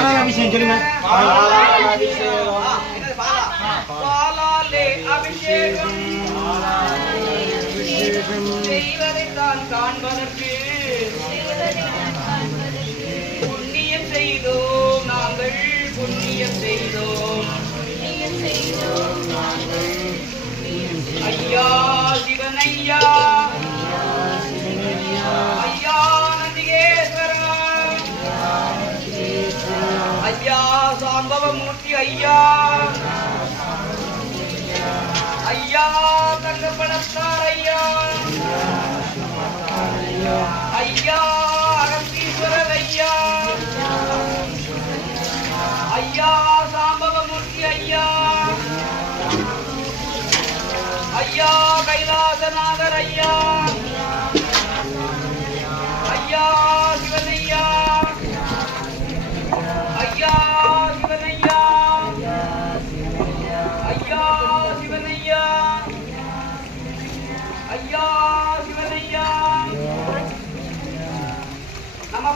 பாலாபிஷேகம் சொல்லுங்க. பாலாலே அபிஷேகம் செய்வதைத்தான் காண்பதற்கு புண்ணியம் செய்தோம் நாங்கள், புண்ணியம் செய்தோம். ஐயா சிவனையா, ஐயா நந்திகேஸ்வரா, ஐயா சாம்பவமூர்த்தி, ஐயா ஐயா தங்கப்படத்தார், ஐயா ஐயா அரங்கீஸ்வரர், ஐயா ஐயா சாம்பவமூர்த்தி, ஐயா ஐயா கைலாசநாதர், ஐயா ஐயா சிவனையா, ஐயா சிவனையா, ஐயா சிவனையா, ஐயா சிவனையா. நம